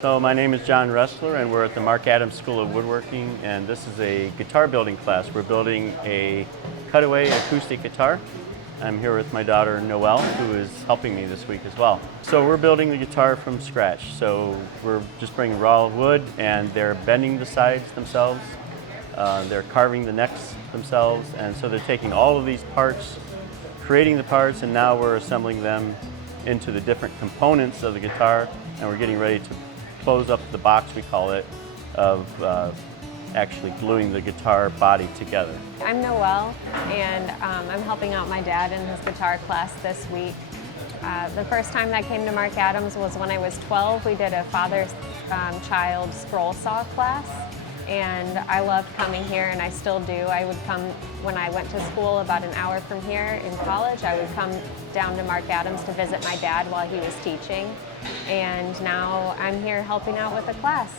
So my name is John Ressler and we're at the Marc School of Woodworking, and this is a guitar building class. We're building a cutaway acoustic guitar. I'm here with my daughter Noel, who is helping me this week as well. So we're building the guitar from scratch. So we're just bringing raw wood and they're bending the sides themselves. They're carving the necks themselves, and so they're taking all of these parts, creating the parts, and now we're assembling them into the different components of the guitar, and we're getting ready to close up the box, we call it, of actually gluing the guitar body together. I'm Noel, and I'm helping out my dad in his guitar class this week. The first time that I came to Marc was when I was 12. We did a father-child scroll saw class, and I loved coming here, and I still do. I would come when I went to school about an hour from here in college. I would come down to Marc to visit my dad while he was teaching, and now I'm here helping out with the class.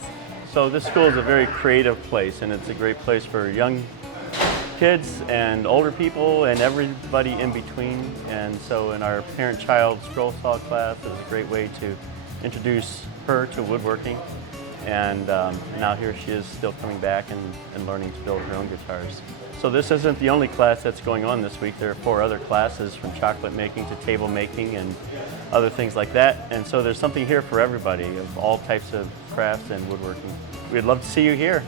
So this school is a very creative place, and it's a great place for young kids and older people and everybody in between. And so in our parent-child scroll saw class, it was a great way to introduce her to woodworking. And now here she is still coming back and learning to build her own guitars. So this isn't the only class that's going on this week. There are 4 other classes, from chocolate making to table making and other things like that. And so there's something here for everybody of all types of crafts and woodworking. We'd love to see you here.